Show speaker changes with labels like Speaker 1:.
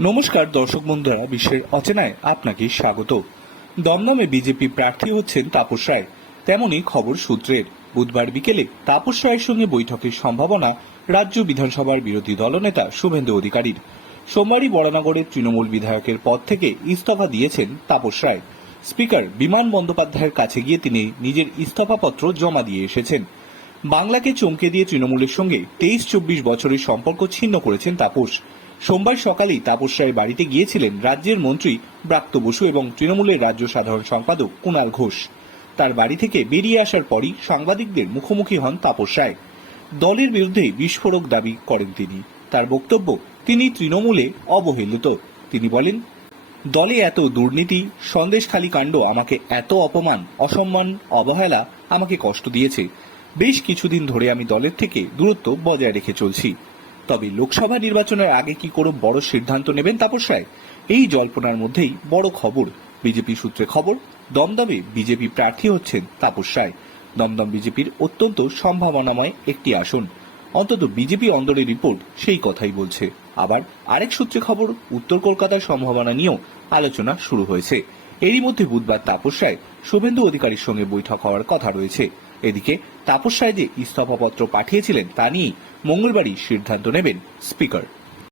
Speaker 1: নমস্কার দর্শক বন্ধুরা, বিশ্বের অচেনায় আপনাকে স্বাগত। দমদমে বিজেপি প্রার্থী হচ্ছেন তাপস রায়। তেমনই খবর সূত্রের। বুধবার বিকেলে তাপস রায়ের সঙ্গে বৈঠকের সম্ভাবনা রাজ্য বিধানসভার বিরোধী দলনেতা শুভেন্দু অধিকারীর। সোমবারই বরানগরের তৃণমূল বিধায়কের পদ থেকে ইস্তফা দিয়েছেন তাপস রায়। স্পিকার বিমান বন্দ্যোপাধ্যায়ের কাছে গিয়ে তিনি নিজের ইস্তফাপত্র জমা দিয়ে এসেছেন। বাংলাকে চমকে দিয়ে তৃণমূলের সঙ্গে তেইশ চব্বিশ বছরের সম্পর্ক ছিন্ন করেছেন তাপস। সোমবার সকালেই তাপস রায়ের বাড়িতে গিয়েছিলেন রাজ্যের মন্ত্রী ব্রাত্য বসু এবং তৃণমূলের রাজ্য সাধারণ সম্পাদক কুণাল ঘোষ। তার বাড়ি থেকে বেরিয়ে আসার পরই সাংবাদিকদের মুখোমুখি হন তাপস রায়। দলের বিরুদ্ধে বিস্ফোরক দাবি করেন তিনি। তার বক্তব্য তিনি তৃণমূলে অবহেলিত। তিনি বলেন, দলে এত দুর্নীতি, সন্দেশখালী কাণ্ড আমাকে এত অপমান, অসম্মান, অবহেলা আমাকে কষ্ট দিয়েছে। বেশ কিছুদিন ধরে আমি দলের থেকে দূরত্ব বজায় রেখে চলছি। তবে লোকসভা নির্বাচনের আগে কি কোনো বড় সিদ্ধান্ত নেবেন তাপস রায়? এই জল্পনার মধ্যেই বড় খবর। বিজেপি সূত্রে খবর, দমদমে বিজেপি প্রার্থী হচ্ছেন তাপস রায়। দমদম বিজেপির অত্যন্ত সম্ভাবনাময় একটি আসন। অন্তত বিজেপি অন্দরের রিপোর্ট সেই কথাই বলছে। আবার আরেক সূত্রে খবর, উত্তর কলকাতার সম্ভাবনা নিয়েও আলোচনা শুরু হয়েছে। এরই মধ্যে বুধবার তাপস রায় শুভেন্দু অধিকারীর সঙ্গে বৈঠক হওয়ার কথা রয়েছে। এদিকে তাপস রায় যে ইস্তফাপত্র পাঠিয়েছিলেন তা নিয়েই মঙ্গলবারই সিদ্ধান্ত নেবেন স্পিকার।